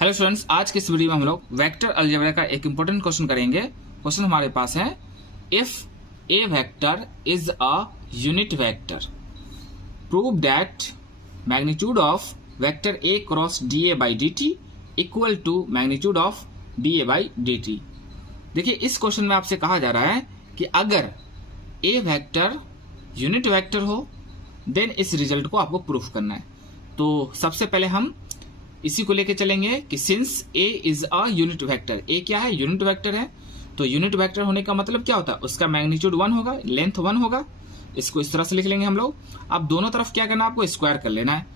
Hello students, आज के इस वीडियो में हम लोग वेक्टर अलजेब्रा का एक इंपॉर्टेंट क्वेश्चन करेंगे। क्वेश्चन हमारे पास है, if a vector is a unit vector prove that magnitude of vector A cross D A by D T equal to magnitude of D A by D T. देखिए, इस question में आपसे कहा जा रहा है कि अगर ए वेक्टर यूनिट वेक्टर हो देन इस रिजल्ट को आपको प्रूफ करना है। तो सबसे पहले हम इसी को लेके चलेंगे कि since a is a unit vector, a क्या है? यूनिट वेक्टर है। तो यूनिट वेक्टर होने का मतलब क्या होता है? उसका मैग्नीट्यूड 1 होगा, लेंथ 1 होगा। इसको इस तरह से लिख लेंगे हम लोग। अब दोनों तरफ क्या करना है? आपको स्क्वायर कर लेना है।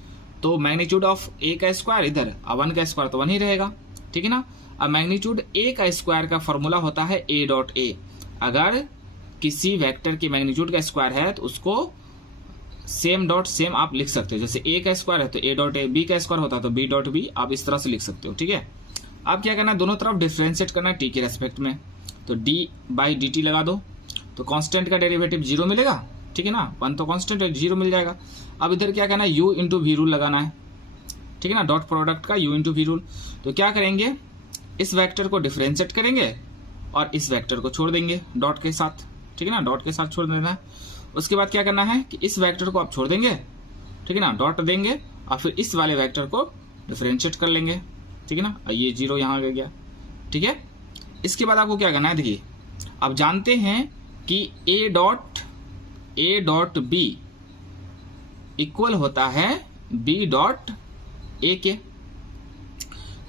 तो मैग्नीट्यूड ऑफ ए का स्क्वायर इधर, 1 का स्क्वायर तो 1 ही रहेगा, ठीक है ना। अब मैग्नीट्यूड ए का स्क्वायर का फॉर्मूला होता है ए डॉट ए। अगर किसी वेक्टर की मैग्नीट्यूड का स्क्वायर है तो उसको सेम डॉट सेम आप लिख सकते हो। जैसे ए का स्क्वायर है तो ए डॉट ए, बी का स्क्वायर होता है तो बी डॉट बी, आप इस तरह से लिख सकते हो, ठीक है। अब क्या करना है? दोनों तरफ डिफरेंशिएट करना है टी के रेस्पेक्ट में। तो डी बाई डी टी लगा दो तो कांस्टेंट का डेरिवेटिव 0 मिलेगा, ठीक है ना। 1 तो कांस्टेंट है, 0 मिल जाएगा। अब इधर क्या करना है? यू इंटू वी रूल लगाना है, ठीक है ना। डॉट प्रोडक्ट का यू इंटू वी रूल। तो क्या करेंगे? इस वेक्टर को डिफरेंशिएट करेंगे और इस वेक्टर को छोड़ देंगे डॉट के साथ, ठीक है ना। डॉट के साथ छोड़ देना है। उसके बाद क्या करना है कि इस वेक्टर को आप छोड़ देंगे, ठीक है ना, डॉट देंगे और फिर इस वाले वेक्टर को डिफरेंशिएट कर लेंगे, ठीक है ना। ये 0 यहाँ आ गया, ठीक है। इसके बाद आपको क्या करना है? देखिए, आप जानते हैं कि ए डॉट बी इक्वल होता है बी डॉट ए के।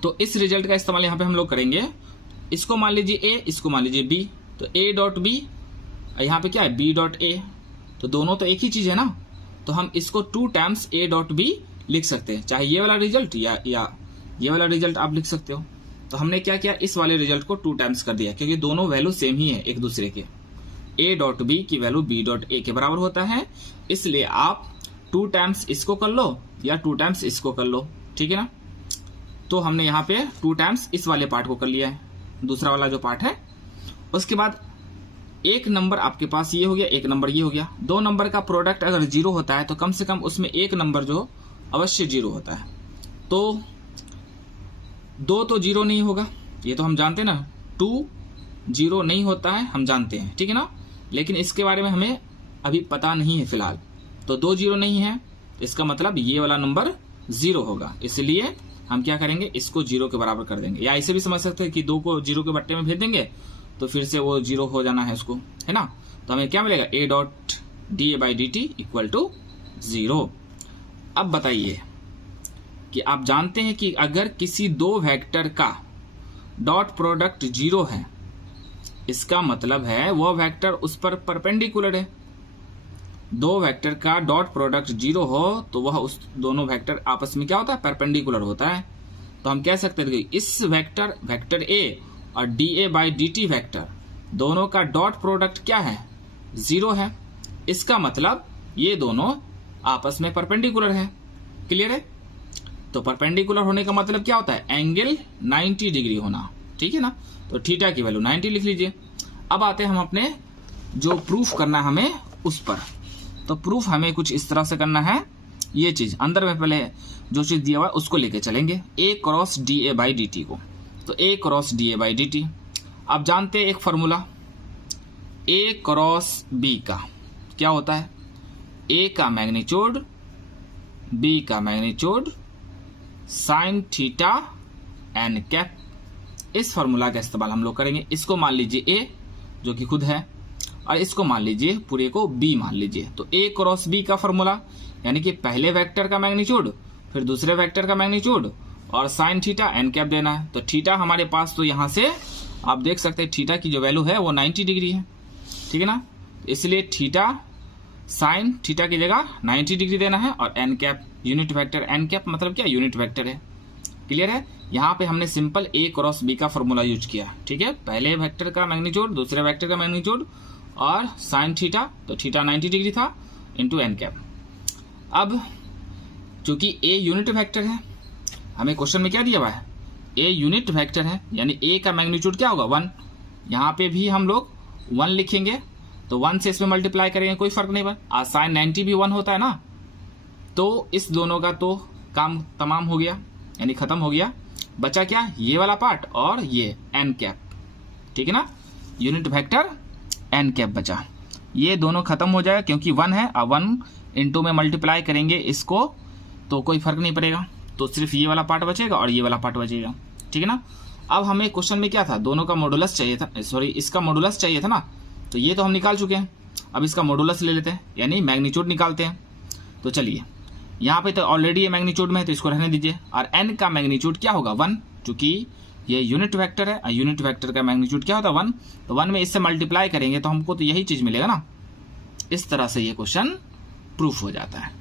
तो इस रिजल्ट का इस्तेमाल यहाँ पे हम लोग करेंगे। इसको मान लीजिए ए, इसको मान लीजिए बी। तो ए डॉट बी, यहाँ पे क्या है? B dot A. तो दोनों तो एक ही चीज है ना। तो हम इसको 2 टाइम्स ए डॉट बी लिख सकते हैं, चाहे ये वाला रिजल्ट या ये वाला रिजल्ट आप लिख सकते हो। तो हमने क्या किया? इस वाले रिजल्ट को 2 टाइम्स कर दिया, क्योंकि दोनों वैल्यू सेम ही है एक दूसरे के। ए डॉट बी की वैल्यू बी डॉट ए के बराबर होता है, इसलिए आप 2 टाइम्स इसको कर लो या 2 टाइम्स इसको कर लो, ठीक है ना। तो हमने यहाँ पे 2 टाइम्स इस वाले पार्ट को कर लिया है, दूसरा वाला जो पार्ट है। उसके बाद एक नंबर आपके पास ये हो गया, एक नंबर ये हो गया। 2 नंबर का प्रोडक्ट अगर 0 होता है तो कम से कम उसमें एक नंबर जो अवश्य 0 होता है। तो 2 तो 0 नहीं होगा, ये तो हम जानते हैं ना। 2 0 नहीं होता है, हम जानते हैं, ठीक है ना। लेकिन इसके बारे में हमें अभी पता नहीं है फिलहाल। तो 2 0 नहीं है, इसका मतलब ये वाला नंबर 0 होगा। इसलिए हम क्या करेंगे? इसको 0 के बराबर कर देंगे। या ऐसे भी समझ सकते हैं कि 2 को 0 के बट्टे में भेज देंगे तो फिर से वो 0 हो जाना है उसको, है ना। तो हमें क्या मिलेगा? A dot D A by D T equal to 0। अब बताइए कि आप जानते हैं कि अगर किसी 2 वेक्टर का डॉट प्रोडक्ट 0 है, इसका मतलब है वह वेक्टर उस पर परपेंडिकुलर है। 2 वेक्टर का डॉट प्रोडक्ट 0 हो तो वह उस दोनों वेक्टर आपस में क्या होता है? परपेंडिकुलर होता है। तो हम कह सकते हैं कि इस वेक्टर ए और D A by D T vector दोनों का डॉट प्रोडक्ट क्या है? 0 है। इसका मतलब ये दोनों आपस में परपेंडिकुलर है। क्लियर है? तो परपेंडिकुलर होने का मतलब क्या होता है? एंगल 90 डिग्री होना, ठीक है ना। तो थीटा की वैल्यू 90 लिख लीजिए। अब आते हैं हम अपने जो प्रूफ करना है हमें उस पर। तो प्रूफ हमें कुछ इस तरह से करना है। ये चीज अंदर में पहले जो चीज दिया हुआ है उसको लेके चलेंगे, a cross D A by D t को। तो a cross D A by D t, आप जानते हैं एक फॉर्मूला ए क्रॉस बी का क्या होता है? ए का मैग्नीट्यूड बी का magnitude sine theta N cap. इस फॉर्मूला का इस्तेमाल हम लोग करेंगे। इसको मान लीजिए ए जो कि खुद है और इसको मान लीजिए पूरे को बी मान लीजिए। तो ए क्रॉस बी का फॉर्मूला यानी कि पहले वेक्टर का मैग्नीट्यूड, फिर दूसरे वेक्टर का मैग्नीट्यूड और साइन थीटा एन कैप देना है। तो थीटा हमारे पास तो यहां से आप देख सकते हैं थीटा की जो वैल्यू है वो 90 डिग्री है, ठीक है ना। इसलिए थीटा साइन थीटा की जगह 90 डिग्री देना है और N cap unit vector, N cap मतलब क्या? यूनिट वेक्टर है। क्लियर है? यहाँ पे हमने सिंपल ए क्रॉस बी का फॉर्मूला यूज किया, ठीक है। पहले वेक्टर का मैग्नीट्यूड, दूसरे वेक्टर का मैग्नीट्यूड और साइन थीटा, तो थीटा 90 डिग्री था इंटू एन कैप। अब चूंकि ए यूनिट वेक्टर है, हमें क्वेश्चन में क्या दिया हुआ है? ए यूनिट वेक्टर है, यानी ए का मैग्नीट्यूड क्या होगा? 1। यहाँ पे भी हम लोग 1 लिखेंगे, तो 1 से इसमें मल्टीप्लाई करेंगे, कोई फर्क नहीं पड़ता। साइन 90 भी 1 होता है ना। तो इस दोनों का तो काम तमाम हो गया, यानी खत्म हो गया। बचा क्या, ये वाला पार्ट और ये एन कैप, ठीक है ना, यूनिट वेक्टर एन कैप बचा। ये दोनों खत्म हो जाएगा क्योंकि 1 है, अब 1 इंटू में मल्टीप्लाई करेंगे इसको तो कोई फर्क नहीं पड़ेगा, तो सिर्फ ये वाला पार्ट बचेगा और ये वाला पार्ट बचेगा, ठीक है ना। अब हमें क्वेश्चन में क्या था, दोनों का मॉडुलस चाहिए था, सॉरी इसका मॉडुलस चाहिए था ना, तो ये तो हम निकाल चुके हैं। अब इसका मॉडुलस ले लेते हैं, यानी मैग्नीट्यूड निकालते हैं। तो चलिए यहाँ पे तो ऑलरेडी ये मैग्नीट्यूड में है तो इसको रहने दीजिए, और एन का मैग्नीट्यूड क्या होगा 1, क्योंकि ये यूनिट वेक्टर है, यूनिट वेक्टर का मैग्नीट्यूड क्या होता है 1, तो 1 में इससे मल्टीप्लाई करेंगे तो हमको तो यही चीज मिलेगा ना। इस तरह से ये क्वेश्चन प्रूफ हो जाता है।